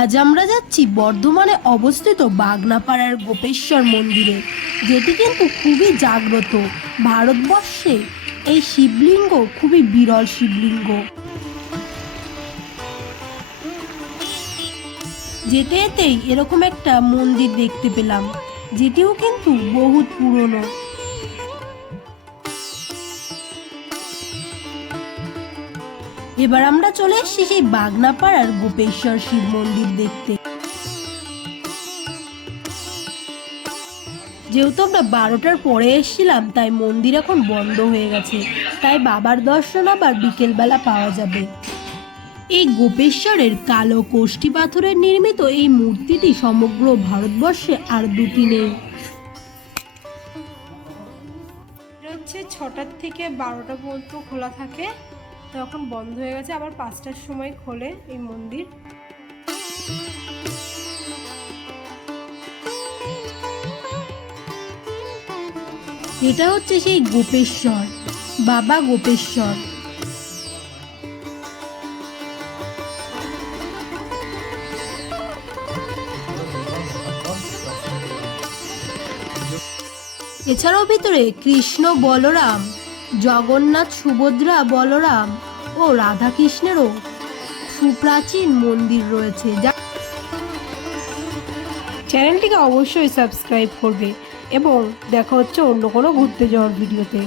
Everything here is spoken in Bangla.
আজ আমরা যাচ্ছি বর্ধমানে অবস্থিত বাগনাপাড়ার গোপেশ্বর মন্দিরে, যেটি কিন্তু খুবই জাগ্রত। ভারতবর্ষে এই শিবলিঙ্গ খুবই বিরল শিবলিঙ্গ। যেতে যেতেই এরকম একটা মন্দির দেখতে পেলাম, যেটিও কিন্তু বহুত পুরনো। এবার আমরা চলে এসেছি সেই বাগনাপাড়ার গোপেশ্বর শিব মন্দির দেখতে। যেহেতু আমরা বারোটার পরে এসেছিলাম, তাই মন্দির এখন বন্ধ হয়ে গেছে। তাই বাবার দর্শন আবার বিকেলবেলা পাওয়া যাবে। এই গোপেশ্বরের কালো কোষ্ঠী পাথরের নির্মিত এই মূর্তিটি সমগ্র ভারতবর্ষে আর দুটি নেই। হচ্ছে ছটার থেকে বারোটা পর্যন্ত খোলা থাকে তখন বন্ধ হয়ে গেছে, আবার পাঁচটার সময় খোলে এই মন্দির। এটা হচ্ছে সেই গোপেশ্বর, বাবা গোপেশ্বর। এছাড়াও ভিতরে কৃষ্ণ বলরাম। জগন্নাথ, সুভদ্রা, বলরাম ও রাধাকৃষ্ণেরও সুপ্রাচীন মন্দির রয়েছে, যা চ্যানেলটিকে অবশ্যই সাবস্ক্রাইব করবে এবং দেখা হচ্ছে অন্য কোনো ঘুরতে যাওয়ার ভিডিওতে।